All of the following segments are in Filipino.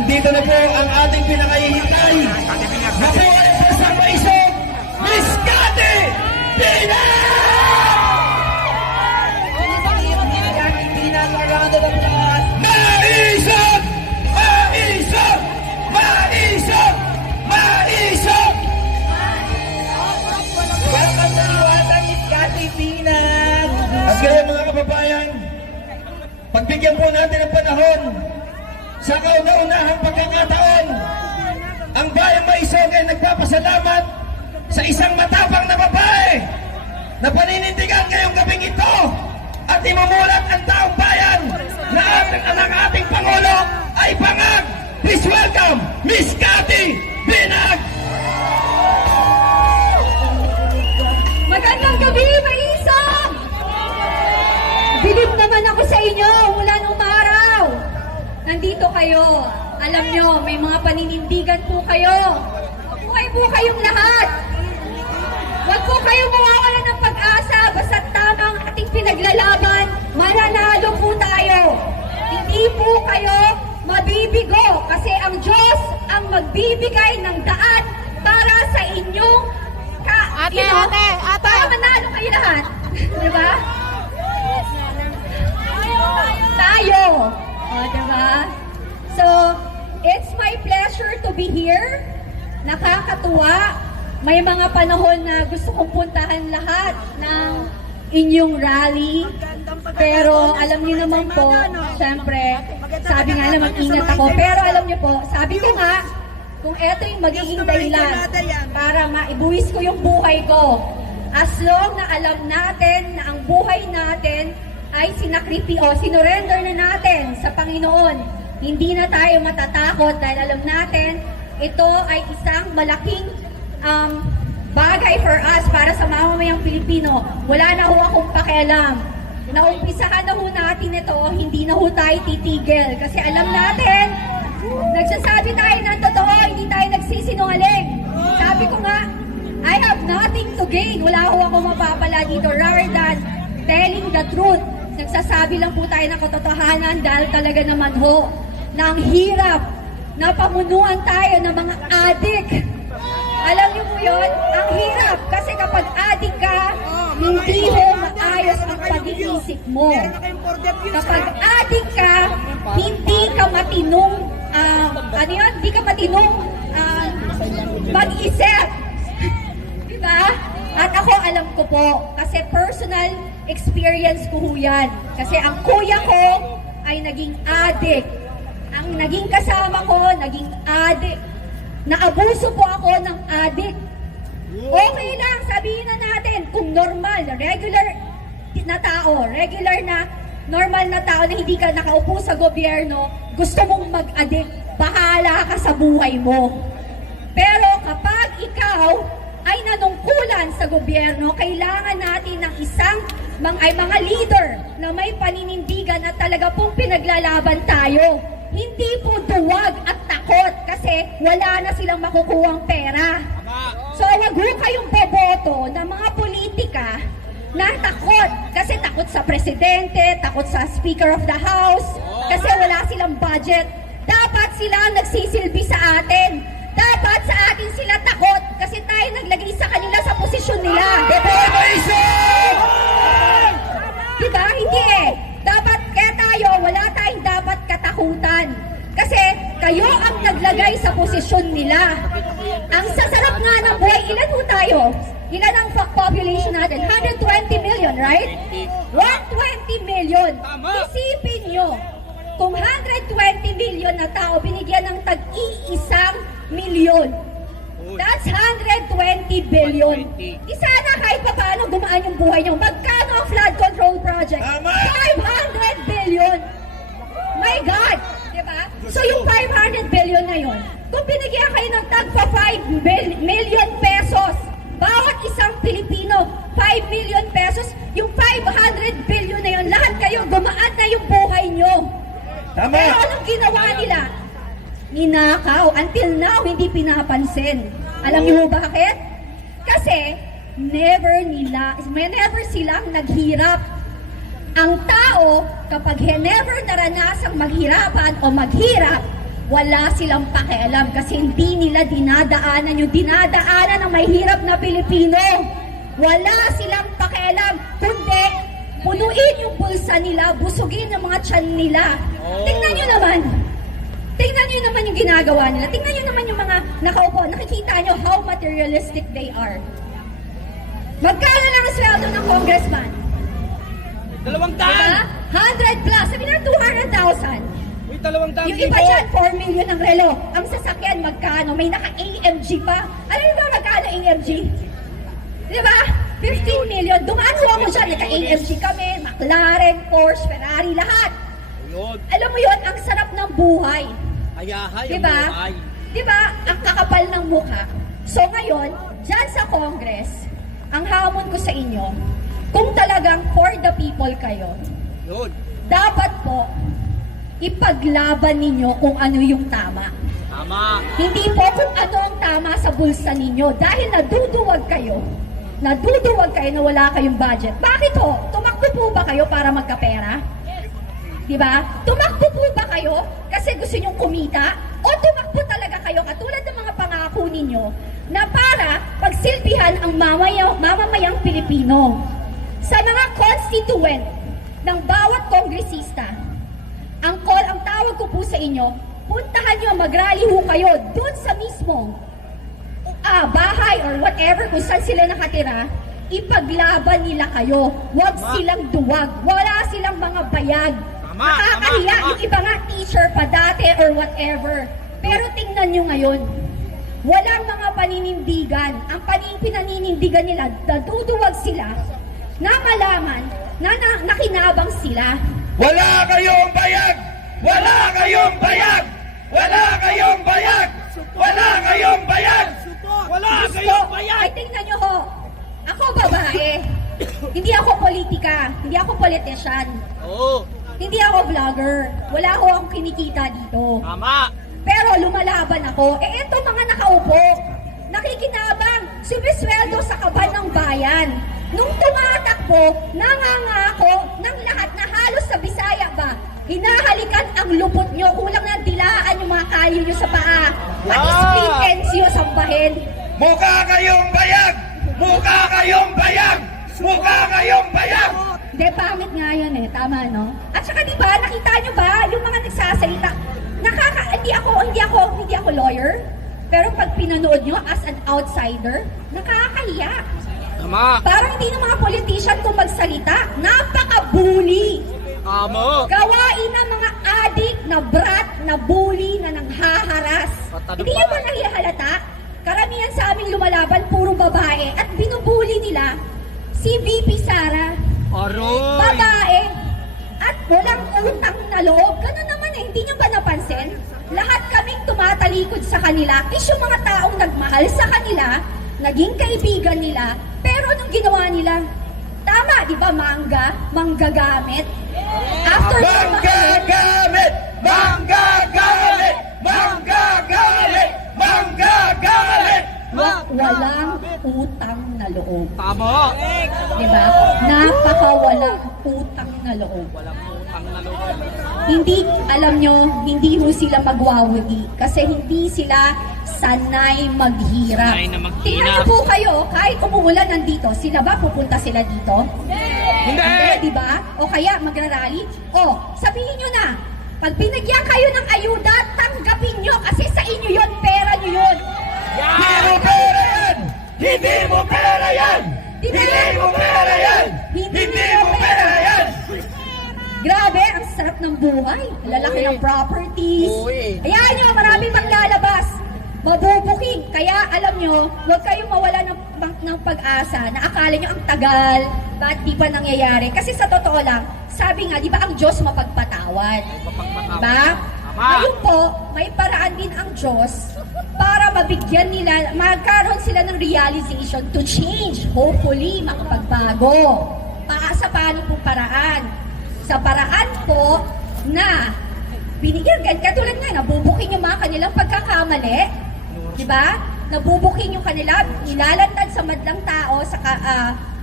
Nandito na po ang ating pinakahihintay. Na po ay pasang maisog, Miss Cathy Pina! Maisog! Maisog! Maisog! Maisog! Welcome to Iwata, Miss Cathy Pina! At kaya mga kababayan, pagbigyan po natin ng panahon sa kauna-unahang pagkakataon, ang Bayang Maisog ay nagpapasalamat sa isang matapang na babae na paninindigan ngayong gabing ito at imumulat ang taong bayan na ang ating Pangulo ay bangag. Please welcome Miss Cathy Binag! Magandang gabi, Maisog! Bilib naman ako sa inyo mula nung araw. Nandito kayo. Alam nyo, may mga paninindigan po kayo. Buhay po kayong lahat. Huwag po kayong mawawalan ng pag-asa. Basta tama ang ating pinaglalaban, mananalo po tayo. Hindi po kayo mabibigo kasi ang Diyos ang magbibigay ng daan para sa inyong Ate. para manalo kayo lahat. Diba? Tayo. O, diba? So, it's my pleasure to be here. Nakakatuwa. May mga panahon na gusto kong puntahan lahat ng inyong rally. Pero alam niyo naman po, syempre, sabi nga naman ingat ako. Pero alam niyo po, sabi ko nga, kung eto yung magiging dahilan para maibuwis ko yung buhay ko, as long na alam natin na ang buhay natin ay sinurrender na natin sa Panginoon, hindi na tayo matatakot dahil alam natin ito ay isang malaking bagay for us para sa mamamayang Pilipino. Wala na ho akong pakialam. Naumpisahan na ho natin ito, hindi na ho tayo titigil kasi alam natin nagsasabi tayo ng totoo, hindi tayo nagsisinungaling. Sabi ko nga, I have nothing to gain. Wala ho ako mapapala dito rather than telling the truth. Nagsasabi lang po tayo ng katotohanan dahil talaga naman ho, na ang hirap na pamunuan tayo ng mga adik. Alam niyo po yun? Ang hirap kasi kapag adik ka, hindi ho maayos ang pag-iisip mo. Kapag adik ka, hindi ka matinong hindi ka matinong mag-isip. Diba? At ako alam ko po, kasi personal experience ko ho yan. Kasi ang kuya ko ay naging addict. Ang naging kasama ko, naging addict. Naabuso po ako ng addict. Okay lang, sabihin na natin, kung normal, regular na tao, normal na tao na hindi ka nakaupo sa gobyerno, gusto mong mag-addict, bahala ka sa buhay mo. Pero kapag ikaw ay nanungkulan sa gobyerno, kailangan natin ng mga leader na may paninindigan at talaga pong pinaglalaban tayo. Hindi po duwag at takot kasi wala na silang makukuhang pera. So wag ho kayong boboto ng mga politika na takot. Kasi takot sa presidente, takot sa Speaker of the House, kasi wala silang budget. Dapat sila ang nagsisilbi sa atin. Dapat sa atin sila takot kasi tayo naglagay sa kanila sa posisyon nila. Diba? Hindi eh. Dapat kaya tayo, wala tayong dapat katakutan. Kasi kayo ang naglagay sa posisyon nila. Ang sasarap nga ng buhay, ilan po tayo? Ilan ang population natin? 120 million, right? 120 million. Isipin nyo, kung 120 million na tao binigyan ng tag-iisang milyon, that's 120 billion. Sana kahit pa paano gumaan yung buhay nyo. Magkano ang flood control project? 500 billion. My God! Diba? So yung 500 billion na yun, kung binigyan kayo ng tagpa 5 million pesos, bawat isang Pilipino, 5 million pesos, yung 500 billion na yun, lahat kayo, gumaan na yung buhay nyo. Tama. Pero anong ginawa nila? Ninakaw. Until now, hindi pinapansin. Alam niyo bakit? Kasi, never silang naghirap. Ang tao, kapag never naranasang maghirapan o maghirap, wala silang pakialam kasi hindi nila dinadaanan yung dinadaanan ng mahirap na Pilipino. Wala silang pakialam, kundi punuin yung bulsa nila, busugin yung mga tiyan nila. Tingnan nyo naman. Tingnan nyo naman yung ginagawa nila. Tingnan nyo naman yung mga nakaupo. Nakikita nyo how materialistic they are. Magkano lang ang sweldo ng congressman? 200. Diba? 100 plus. Sabi na 200,000. Uy, 200,000. Yung iba dyan, 4 million ang relo. Ang sasakyan, magkano? May naka-AMG pa. Alam mo ba magkano AMG? Diba? 15 million. Dumaan mo ako dyan. Naka-AMG kami, McLaren, Porsche, Ferrari, lahat. Yun. Alam mo yun, ang sarap ng buhay. Ayahay. Diba? Diba? Ang kakapal ng mukha. So ngayon, dyan sa Congress, ang hamon ko sa inyo, kung talagang for the people kayo, Yun. dapat po, ipaglaban ninyo kung ano yung tama. Tama. Hindi po kung ano ang tama sa bulsa ninyo. Dahil naduduwag kayo na wala kayong budget. Bakit ho? Tumakbo po ba kayo para magkapera? Diba? Tumakbo po ba kayo kasi gusto nyong kumita? O tumakbo talaga kayo katulad ng mga pangako ninyo na para pagsilbihan ang mamamayang Pilipino? Sa mga constituent ng bawat kongresista, ang tawag ko po sa inyo, puntahan nyo, mag-rally ho kayo dun sa mismo bahay or whatever kung saan sila nakatira, ipaglaban nila kayo. Huwag silang duwag. Wala silang mga bayag. Nakakahiya. Yung iba nga teacher pa dati or whatever. Pero tingnan nyo ngayon, walang mga paninindigan. Ang pinaninindigan nila, naduduwag sila na malaman na nakinabang sila. Wala kayong bayag! Wala kayong bayag! Wala kayong bayag! Wala kayong bayag! Wala Gusto, kayong bayad. ay tingnan nyo ho, ako babae, hindi ako politika, hindi ako politician, Oo. hindi ako vlogger, wala ho akong kinikita dito. Tama. Pero lumalaban ako, eto mga nakaupo, nakikinabang, sumisweldo sa kaban ng bayan. Nung tumatakbo, nangangako ng lahat na halos sa Bisaya ba, hinahalikan ang lupot nyo, kulang na dilaan yung mga kayo nyo sa paa. Pati split ends nyo sambahin. Mukha kayong bayag! Mukha kayong bayag! Mukha kayong bayag! Hindi, pangit nga yun eh. Tama, no? At saka di ba, nakita nyo ba, yung mga nagsasalita, hindi ako lawyer, pero pag pinanood nyo as an outsider, nakakahiya. Tama. Parang hindi ng mga politician kung magsalita, napaka-bully. Tama. Gawain ng mga adik na brat, na bully, na nanghaharas. Patado Hindi pa. nyo ba nahihalata? Karamihan sa aming lumalaban, puro babae, at binubuli nila si VP Sara. Aroy. Babae, at walang utang na loob. Ganun naman eh, hindi nyo ba napansin? Lahat kaming tumatalikod sa kanila is yung mga taong nagmahal sa kanila, naging kaibigan nila, pero anong ginawa nila? Tama, di ba, manggagamit? After Manggagamit! Manggagamit! Manggagamit! Manggagamit! walang utang na loob. Tama. Di ba? Napakawalang utang na loob. Walang utang na loob. Hindi, alam nyo, hindi ho sila magwawagi kasi hindi sila sanay maghirap. Sanay na maghirap. Tingnan niyo po kayo, kahit umuulan nandito, sila ba pupunta sila dito? Hindi. Di ba? O kaya magrarally? O, sabihin nyo na, pag binigyan kayo ng ayuda, tanggapin nyo kasi sa inyo yon, pera nyo yun. Hindi mo pera yan! Hindi mo pera yan! Hindi mo pera yan! Hindi mo pera yan! Grabe, ang sarap ng buhay. Lalaki ng properties. Uy. Ayan nyo, maraming maglalabas. Mabubuking. Kaya alam nyo, huwag kayong mawala ng pag-asa na akala nyo ang tagal, ba't di pa nangyayari? Kasi sa totoo lang, sabi nga, di ba ang Diyos mapagpatawad? Diba? Ngayon po, may paraan din ang Diyos para mabigyan nila, magkaroon sila ng realization to change. Hopefully, makapagbago. Sa paano po paraan? Sa paraan po na binigyan, katulad nga, nabubuking yung mga kanilang pagkakamali, di ba? Nabubuking yung kanila, nilalantad sa madlang tao,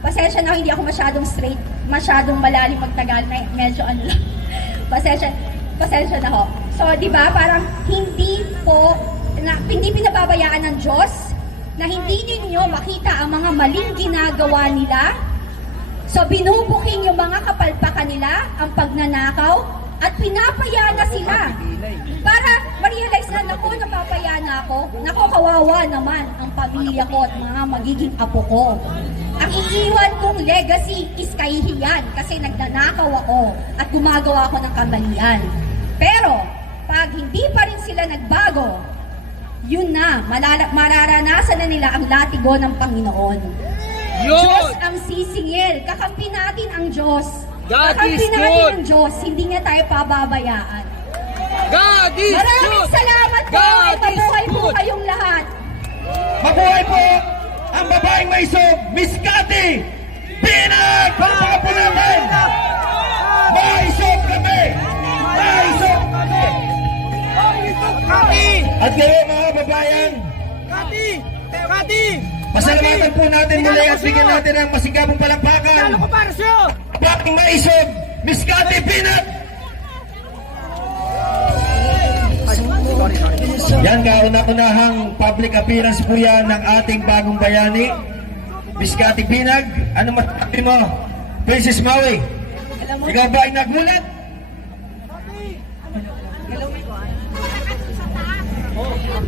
pasensya na hindi ako masyadong straight, masyadong malalim magtagal, medyo ano lang, pasensya na ho. So, di ba, parang hindi pinababayaan ng Diyos na hindi ninyo makita ang mga maling ginagawa nila. So, binubuking yung mga kapalpakan nila, ang pagnanakaw, at pinapaya na sila. Para ma-realize na, naku, napapaya na ako. Naku, kawawa naman ang pamilya ko at mga magiging apo ko. Ang iiwan kong legacy is kahihiyan kasi nagnanakaw ako at gumagawa ako ng kamalian. Pero, pag hindi pa rin sila nagbago, yun na, mararanasan na nila ang latigo ng Panginoon. Yun! Diyos ang sisingil. Kakampi natin ang Diyos. God Kakampi is natin good. ang Diyos. Hindi niya tayo pababayaan. God is Maraming good! salamat po. God At mabuhay is po good. kayong lahat. Mabuhay po ang babaeng may isog, Miss Cathy Binag! Palakpakan po natin! Maisog kami! Maisog kami! Kati! At kayo mga babayan, Kati! Kati! pasalamatan po natin muli at bigyan natin ng masigabong palakpakan. Ano ko para sa'yo? Babaeng maisog, Miss Cathy Binag! Yan, kauna-unahang public appearance po yan ng ating bagong bayani, Miss Cathy Binag. Ano masasabi mo, Princess Maui? Ikaw ba ay nagulat?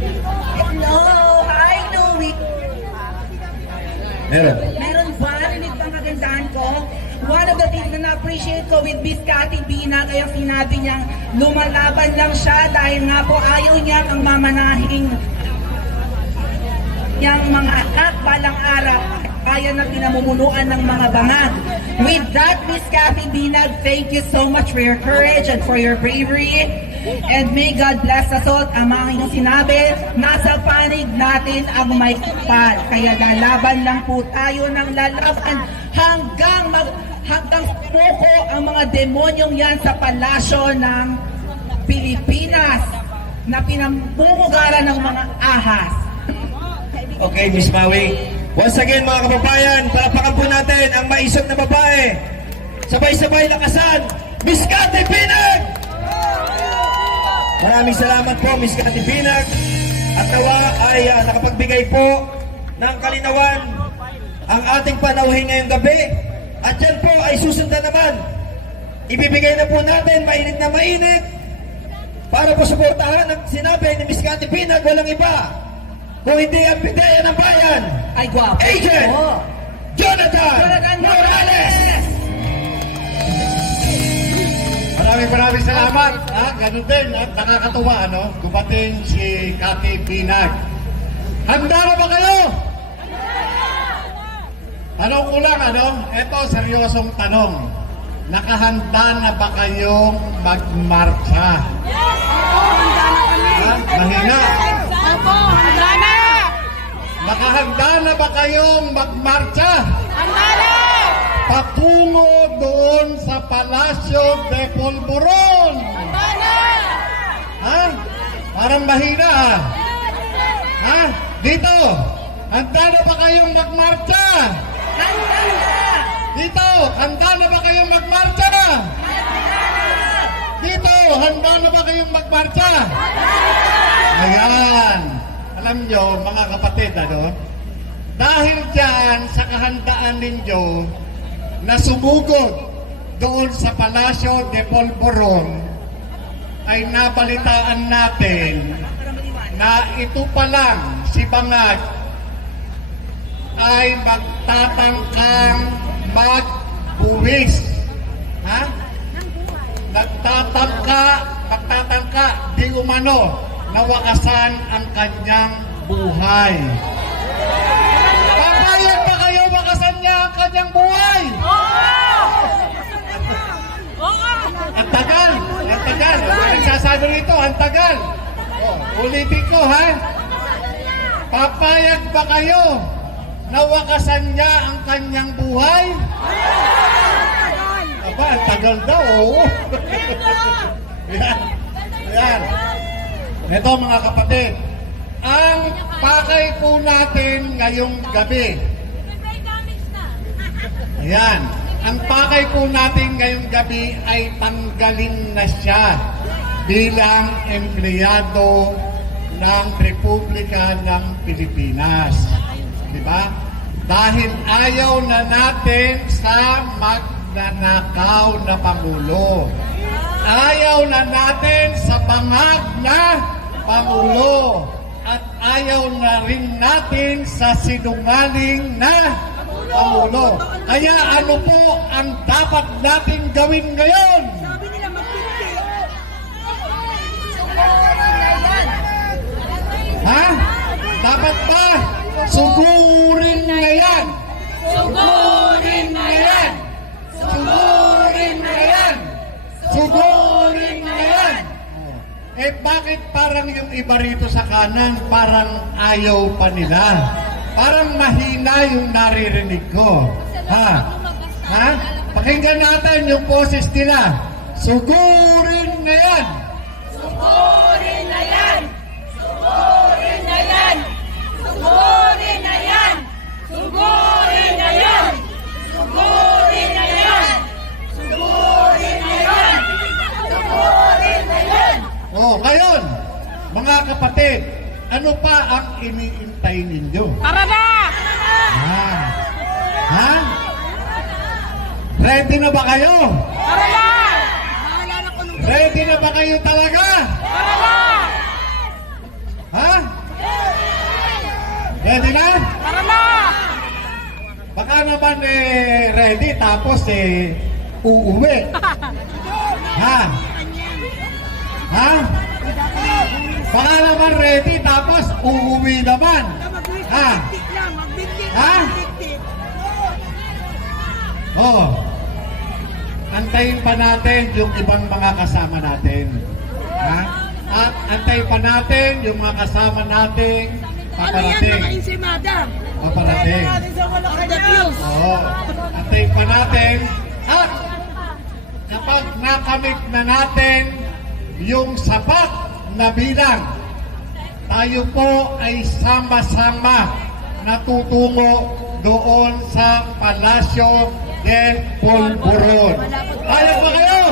Hello! Hi, Louie! Meron. Meron ba? Rinig bang kagandahan ko? One of the things na na-appreciate ko with Miss Cathy Bina, kaya sinabi niyang lumalaban lang siya dahil nga po ayaw niyang ang mamanahing niyang mga anak balang araw kaya na pinamumunuan ng mga bangag. With that, Miss Cathy Binag, thank you so much for your courage and for your bravery. And may God bless us all. Ang mga inyong sinabi, nasa panig natin ang may kapal. Kaya lalaban lang po tayo ng lalaban hanggang sumuko ang mga demonyong yan sa palasyo ng Pilipinas na pinamumugaran ng mga ahas. Okay, Miss Maui. Once again, mga kababayan, palakpakan po natin ang maisog na babae. Sabay-sabay lakasan, Miss Cathy Binag! Maraming salamat po, Miss Cathy Binag. At nawa ay nakapagbigay po ng kalinawan ang ating panauhin ngayong gabi. At yan po ay susundan naman. Ibibigay na po natin, mainit na mainit, para po suportahan ang sinabi ni Miss Cathy Binag, walang iba. Kung hindi ang pideya ng bayan, Ay, guwapo. Agent Oh. Jonathan Morales! Maraming salamat. Ganun din, at nakakatuwa, ano? Dumating si Cathy Binag. Handa na ba kayo? Tanong ko lang, ano? Ito, seryosong tanong. Nakahanda na ba kayong magmarcha? Ha? Mahina. Nakahanda na ba kayong magmarcha? Patungo doon sa Palasyo de Polvoron. Ha? Parang mahina, ha? Ha? Dito, handa na ba kayong magmarcha? Dito, handa na ba kayong magmarcha? Dito, handa na ba kayong magmarcha? Ayan. Alam nyo, mga kapatid, ano? Dahil dyan sa kahandaan ninyo na sumugod doon sa Palasyo de Polvoron, ay nabalitaan natin na ito pa lang si Bangag ay magtatangkang magbuwis. Ha? Magtatangka di umano na wakasan ang kanyang buhay. Papayag ba kayo wakasan niya ang kanyang buhay? Ang tagal. Ang tagal. Ang nagsasabi rito, ang tagal. Ulitin ko, ha? Papayag ba kayo na wakasan niya ang kanyang buhay? Aba, ang tagal daw, oo. Yan. Yan. Ito, mga kapatid, ang pakay po natin ngayong gabi. Ayan. Ang pakay po natin ngayong gabi ay tanggalin na siya bilang empleyado ng Republika ng Pilipinas. Di ba? Dahil ayaw na natin sa magnanakaw na Pangulo. Ayaw na natin sa bangag na Pangulo. At ayaw na rin natin sa sinungaling na Pangulo. Kaya ano po ang dapat natin gawin ngayon? Ha? Dapat ba? Sugurin na yan! Sugurin na yan! Sugurin na yan! Sugurin na yan! Eh bakit parang yung iba rito sa kanan parang ayaw pa nila? Parang mahina yung naririnig ko. Ha? Ha? Pakinggan natin yung boses nila. Sugurin na yan! Sugurin na yan! Sugurin na yan! Sugurin na yan! Sugurin na yan! Sugurin na yan! Sugurin na yan! Sugurin na yan! Oh, ngayon, mga kapatid, ano pa ang iniintay ninyo? Tara na! Ha? Ha? Ready na ba kayo? Tara na! Ready na ba kayo talaga? Tara na! Ha? Ready na? Tara na! Baka naman ready tapos uuwi. Ha? Ha? Baka naman ready tapos uuwi naman. Ha? Ha? Oh. Antayin pa natin yung ibang mga kasama natin. Ha? At antayin pa natin yung mga kasama nating paparating. Paparating. Oo. Antayin pa natin. At kapag nakamit na natin yung sapat na bilang, tayo po ay sama-sama natutungo doon sa Palasyo del Polvoron. Ayag ba kayo?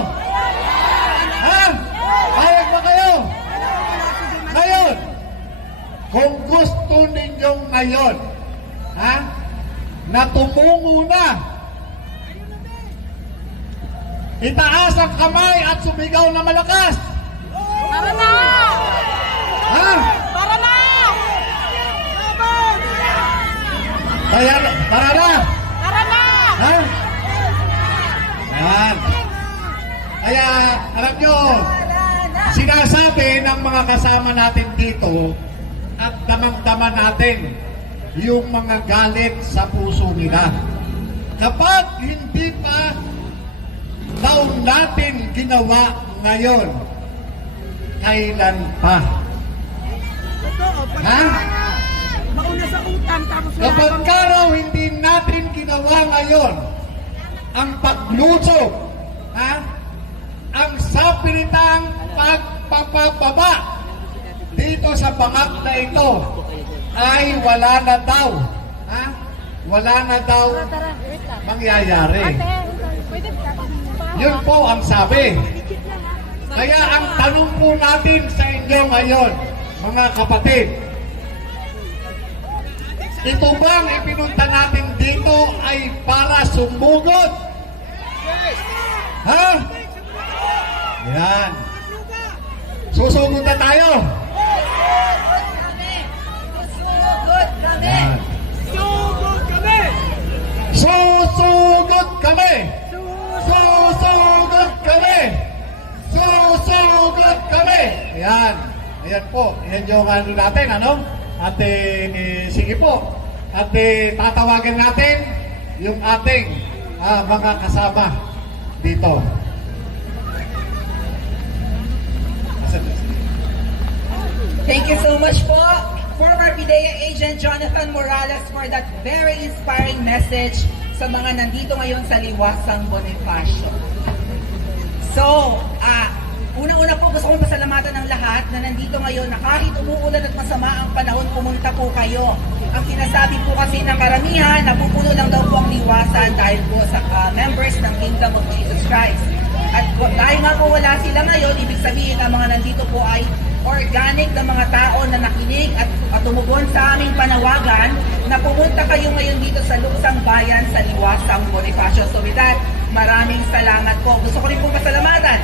Ha? Ayag ba kayo? Ngayon, kung gusto ninyong ngayon, ha? Natumungo na, itaas ang kamay at sumigaw na malakas. Tara na! Ha? Tara na! Kaya, tara na! Tara na! Ha? Yan. Kaya, alam nyo, sinasabi ng mga kasama natin dito at damang-dama natin yung mga galit sa puso nila. Kapag hindi pa daw natin ginawa ngayon, kailan pa? Ha? Mauna sa utang tapos Kapag raw hindi natin ginawa ngayon ang paglusob, ha? Ang sapilitang pagpapababa dito sa bangak na ito ay wala na daw. Ha? Wala na daw mangyayari. Yun po ang sabi. Kaya ang tanong po natin sa inyo ngayon, mga kapatid, ito bang ipinunta natin dito ay para sumugod? Ha? Yan. Susugod na tayo. Susugod kami! Yan. Sugod kami! Susugod kami! Susugod kami! Susugod kami! Ayan. Ayan po. Ayan yung ano natin, ano? At sige po. At tatawagan natin yung ating mga kasama dito. Thank you so much po, former PIDEA agent Jonathan Morales, for that very inspiring message sa mga nandito ngayon sa Liwasang Bonifacio. So, unang-una po gusto kong pasalamatan ng lahat na nandito ngayon na kahit umuulan at masama ang panahon, pumunta po kayo. Ang sinasabi po kasi ng karamihan, napupuno lang daw po ang Liwasan dahil po sa members ng Kingdom of Jesus Christ. At dahil nga po wala sila ngayon, ibig sabihin ang mga nandito po ay organic na mga tao na nakinig at tumugon sa aming panawagan na pumunta kayo ngayon dito sa Luksang Bayan sa Liwasang Bonifacio. So with that, maraming salamat po. Gusto ko rin po pasalamatan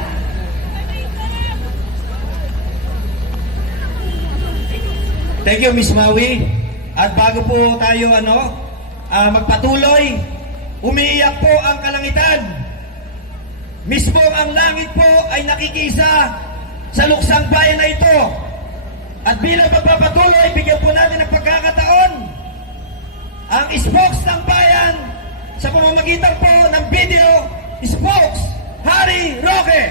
Thank you, Miss Maui. At bago po tayo magpatuloy, umiiyak po ang kalangitan. Mismo ang langit po ay nakikisa sa Luksang Bayan na ito. At bilang pagpapatuloy, bigyan po natin ng pagkakataon ang spokes ng bayan sa pamamagitan po ng video spokes, Harry Roque.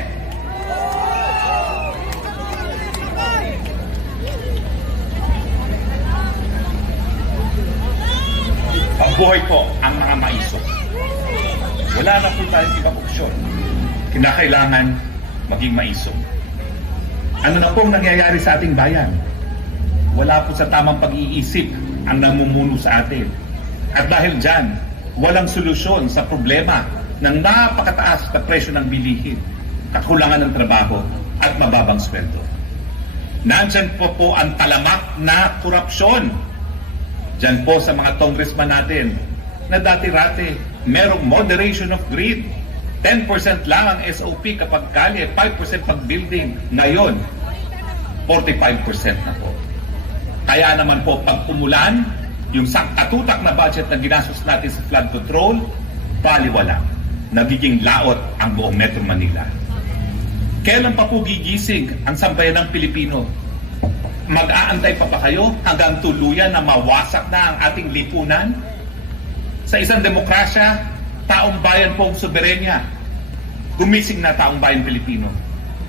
Pagbuhay po ang mga maiso. Wala na po tayong ibang opsyon. Kinakailangan maging maiso. Ano na pong nangyayari sa ating bayan? Wala po sa tamang pag-iisip ang namumuno sa atin. At dahil dyan, walang solusyon sa problema ng napakataas na presyo ng bilihin, kakulangan ng trabaho at mababang sweldo. Nandyan po ang talamak na korupsyon. Diyan po sa mga congressman natin na dati-rati merong moderation of greed. 10% lang ang SOP kapag kalye, 5% pag building. Ngayon, 45% na po. Kaya naman po pag umulan, yung katutak na budget na ginastos natin sa flood control, baliwala. Nagiging laot ang buong Metro Manila. Kailan pa po gigising ang sambayan ng Pilipino? Mag-aantay pa ba kayo hanggang tuluyan na mawasak na ang ating lipunan? Sa isang demokrasya, taong bayan po ang soberenya. Gumising na taong bayan Pilipino.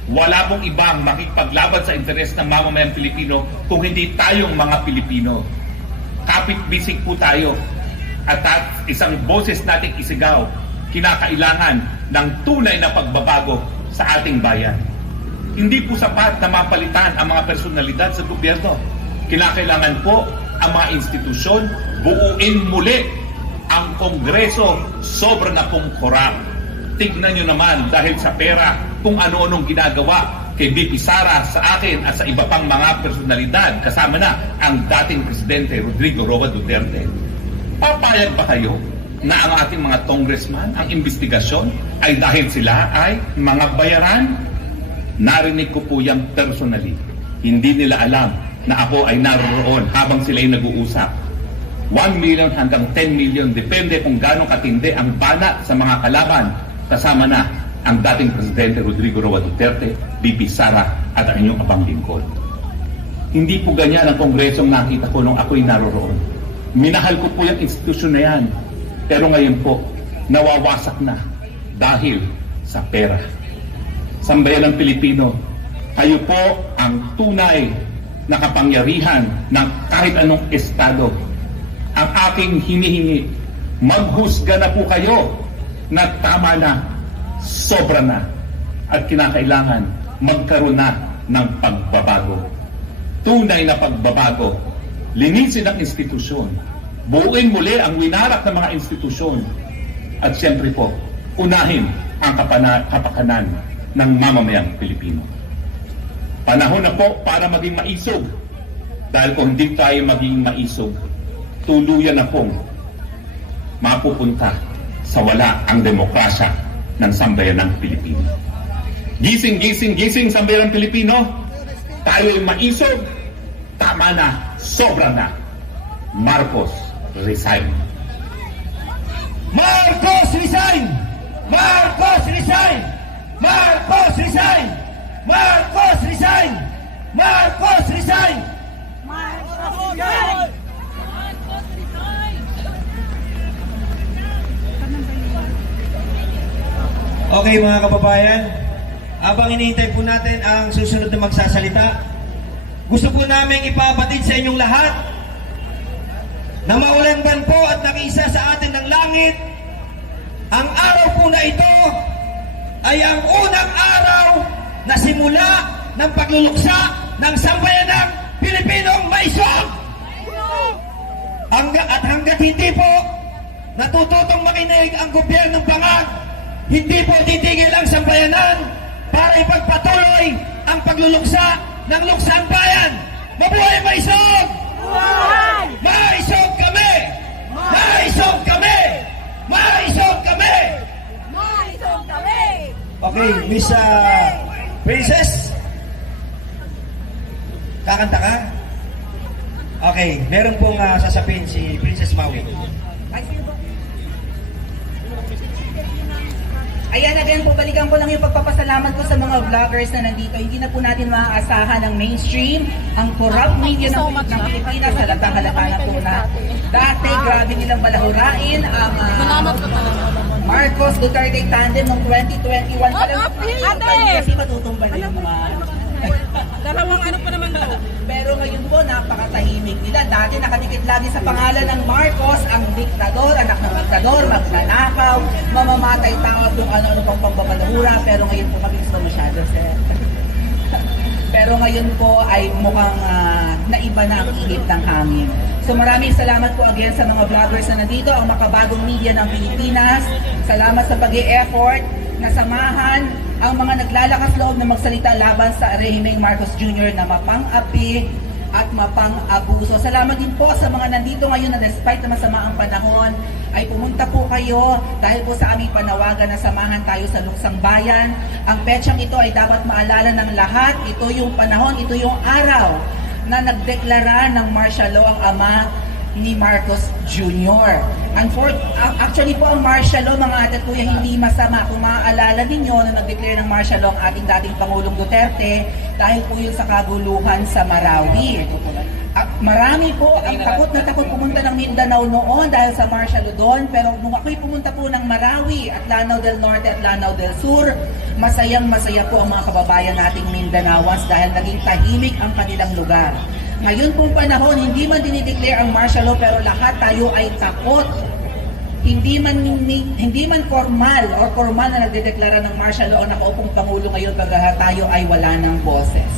Wala pong ibang makipaglaban sa interes ng mamamayang Pilipino kung hindi tayong mga Pilipino. Kapit-bisig po tayo at isang boses nating isigaw, kinakailangan ng tunay na pagbabago sa ating bayan. Hindi po sapat na mapalitan ang mga personalidad sa gobyerno. Kinakailangan po ang mga institusyon buuin muli. Ang Kongreso sobra na pong korap. Tignan nyo naman dahil sa pera kung ano-anong ginagawa kay BP Sara sa akin at sa iba pang mga personalidad kasama na ang dating Presidente Rodrigo Roa Duterte. Papayag ba kayo na ang ating mga congressman, ang investigasyon ay dahil sila ay mga bayaran? Narinig ko po yung personally. Hindi nila alam na ako ay naroon habang sila ay nag-uusap. 1 million hanggang 10 million, depende kung gano'ng katindi ang bana sa mga kalaban. Kasama na ang dating Presidente Rodrigo Roa Duterte, BP Sara at ang inyong abang lingkod. Hindi po ganyan ang kongresong nakita ko nung ako'y naroon. Minahal ko po yung institusyon na yan. Pero ngayon po, nawawasak na dahil sa pera. Sambayan ng Pilipino, kayo po ang tunay na kapangyarihan ng kahit anong estado. Ang aking hinihingi, maghusga na po kayo na tama na, sobra na, at kinakailangan magkaroon na ng pagbabago. Tunay na pagbabago, linisin ang institusyon, buuin muli ang winarap ng mga institusyon, at siyempre po, unahin ang kapakanan ng mamamayang Pilipino. Panahon na po para maging maisog. Dahil kung hindi tayo maging maisog, tuluyan na pong mapupunta sa wala ang demokrasya ng sambayan ng Pilipino. Gising, gising, gising sambayan ng Pilipino. Tayo ay maisog. Tama na, sobra na. Marcos, resign. Marcos resign! Marcos resign! Marcos resign! Marcos resign! Marcos resign! Okay mga kababayan, habang iniintay po natin ang susunod na magsasalita, gusto po namin ipabatid sa inyong lahat na maulan man po at nakiisa sa atin ng langit, ang araw po na ito ay ang unang araw na simula ng pagluluksa ng sambayanang Pilipinong maisog. At hanggat hindi po natututong makinig ang gobyernong bangag, hindi po titigil ang sambayanan para ipagpatuloy ang pagluluksa ng luksang bayan. Mabuhay Maisog! Maisog kami! Maisog kami! Maisog kami! Maisog kami! Okay, Miss Princess? Kakanta ka? Okay, meron pong sasabihin si Princess Maui. Ayan, again po, balikan ko lang yung pagpapasalamat ko sa mga vloggers na nandito. Hindi na po natin maaasahan ng mainstream, ang corrupt media ng Pilipinas, halata na po na. Dati, grabe nilang balahurain ang Marcos Duterte tandem noong 2021. Kasi matutumba na yung mga... Dalawang ano pa naman to? Pero ngayon po, napakatahimik nila. Dati nakadikit lagi sa pangalan ng Marcos, ang diktador, anak ng diktador, magnanakaw, mamamatay tao at kung ano-ano pang pambabalahura. Pero ngayon po kami gusto masyado, sir. Pero ngayon po ay mukhang naiba na ang ihip ng hangin. So maraming salamat po again sa mga vloggers na nandito, ang makabagong media ng Pilipinas. Salamat sa pag-i-effort na samahan ang mga naglalakas loob na magsalita laban sa rehimeng Marcos Jr. na mapang-api at mapang-abuso. Salamat din po sa mga nandito ngayon na despite na masama ang panahon, ay pumunta po kayo dahil po sa aming panawagan na samahan tayo sa luksang bayan. Ang petsang ito ay dapat maalala ng lahat. Ito yung panahon, ito yung araw na nagdeklara ng martial law ang ama ni Marcos Jr. Actually po ang martial law, mga ate at kuya, hindi masama. Kung maaalala ninyo na nag-declare ng martial law ang ating dating Pangulong Duterte dahil po yun sa kaguluhan sa Marawi. At marami po ang takot na takot pumunta ng Mindanao noon dahil sa martial law doon. Pero nung ako'y pumunta po ng Marawi at Lanao del Norte at Lanao del Sur, masayang masaya po ang mga kababayan nating Mindanaoans dahil naging tahimik ang kanilang lugar. Ngayon pong panahon, hindi man dinideclare ang martial law pero lahat tayo ay takot. Hindi man formal or formal na nagdedeklara ng martial law o nakaupong Pangulo ngayon pag tayo ay wala ng boses.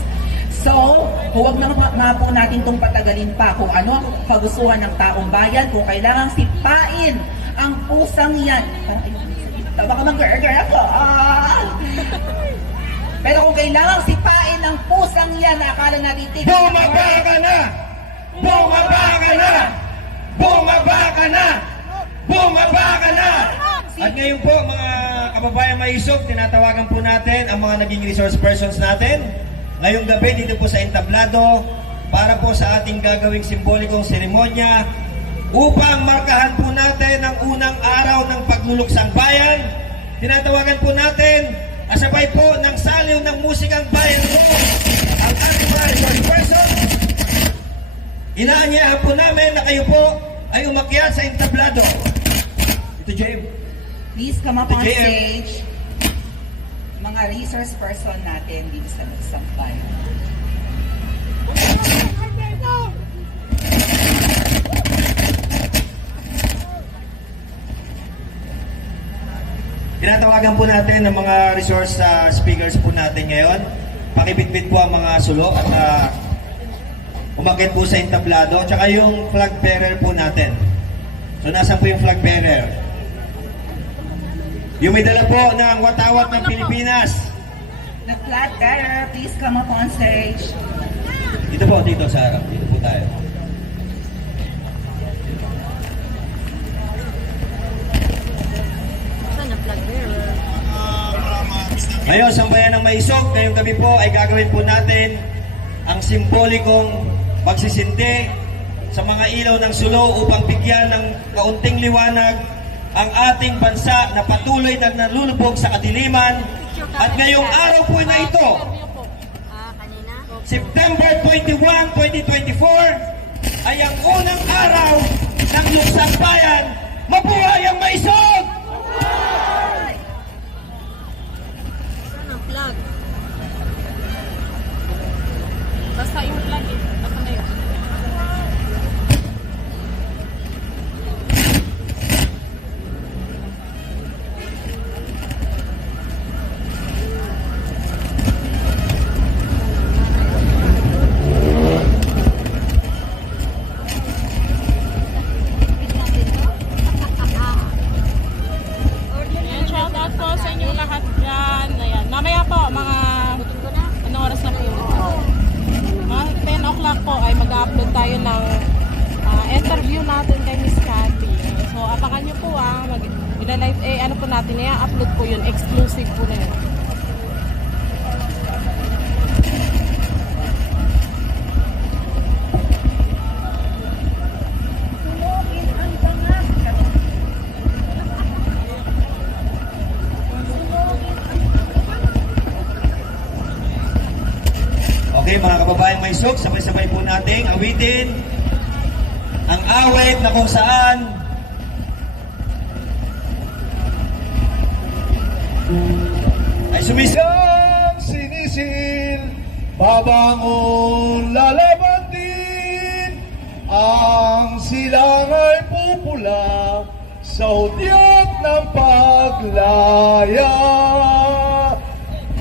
So, huwag na nga po natin itong patagalin pa kung ano ang kagustuhan ng taong bayan, kung kailangang sipain ang pusang yan. Baka mag-girl ako. Pero kung kailangang sipain ang pusang yan, akala natin tigil. Bumaba ka na! Bumaba ka na! Bumaba ka na! Bumaba ka na! At ngayon po, mga kababayan Maisog, tinatawagan po natin ang mga naging resource persons natin. Ngayong gabi dito po sa entablado para po sa ating gagawing simbolikong seremonya upang markahan po natin ang unang araw ng pagluluksang bayan. Tinatawagan po natin asabay po ng saliw ng musikang bayan po ang ating mga resource person. Inaanyayahan po namin na kayo po ay umakyat sa entablado. Ito, JM. Please come up on JM. stage. Mga resource person natin dito sa luksang bayan. Tinatawagan po natin ng mga resource speakers po natin ngayon. Pakibitbit po ang mga sulo at umakyat po sa entablado. Tsaka yung flag bearer po natin. So nasa po yung flag bearer? Yung may dala po ng watawat ng Pilipinas. The flag bearer, please come up on stage. Dito po, dito sa harap. Dito po tayo. Ngayon, sa bayan ng Maisog, ngayong gabi po ay gagawin po natin ang simbolikong pagsisindi sa mga ilaw ng sulo upang bigyan ng kaunting liwanag ang ating bansa na patuloy na nalulubog sa kadiliman. At ngayong araw po na ito, September 21, 2024, ay ang unang araw ng luksang bayan. Mabuhay ang Maisog! Flag. Basta yung flag eh. Basta na yun. o'clock po ay mag-upload tayo ng interview natin kay Miss Cathy. So, abangan nyo po Ila-live, ano po natin, i-upload po yun. Exclusive po na yun. Okay, mga kababayang may sok, sabay-sabay po nating awitin ang awit na kung saan ay sumisang sinisil, babangon, lalaban din ang silang ay pupula sa udyok ng paglaya.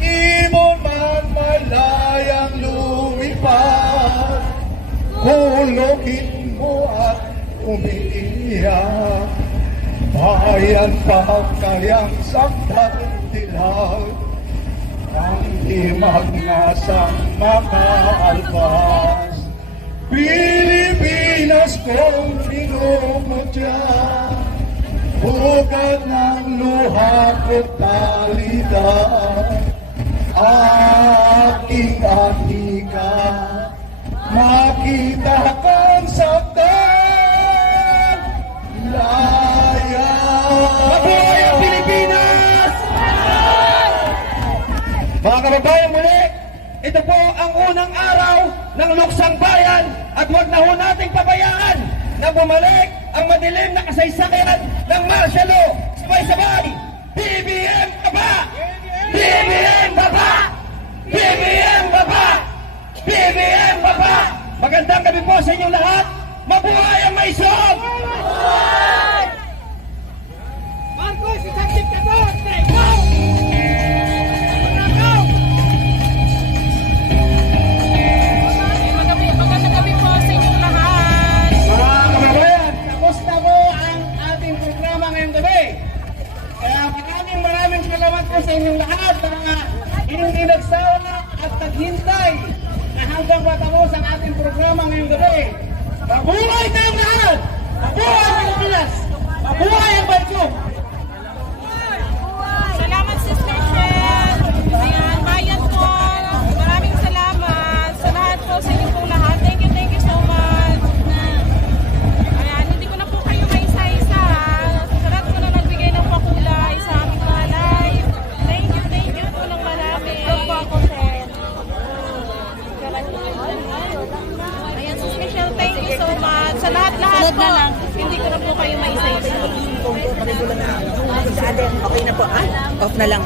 Ibon man malayang lumipad, hulogin mo at umiiyak. Bayan pa kayang saktan dilag, ang himag nasang mga alpas. Pilipinas kong minumutya, hugad ng luha ko't talidad. Aking atika, makita kang saktan, laya. Mabuhay ang Pilipinas! Mga kababayan, muli, ito po ang unang araw ng Luksang Bayan at huwag na ho nating pabayaan na bumalik ang madilim na kasaysayan ng martial law. Sabay-sabay, BBM Baba! BBM Baba! BBM Baba! BBM Baba! Magandang gabi po sa inyong lahat. Mabuhay ang Maisog! Marcos, isang ka doon! Go! Magandang gabi po sa inyong lahat. Mga kababayan, tapos na po ang ating programa ngayong gabi. Kaya maraming salamat po sa inyong lahat na hindi nagsawa at naghintay na hanggang matapos ang ating programa ngayong gabi. Mabuhay tayong lahat! Mabuhay ang Pilipinas! Mabuhay ang Bansog! Salamat, Sister Shell. Ayan, bayan po. Maraming salamat sa lahat po, sa inyo pong lahat. Thank you so much. Ayan, hindi ko na po kayo maisa-isa. Sa lahat po na nagbigay ng pakulay sa aming mga live. Thank you po ng marami. Ito po ako, Shell. Ayan, Sister Shell, thank you so much. Sa lahat-lahat po, hindi ko na po kayo maisa-isa. Okay na po. Off na lang.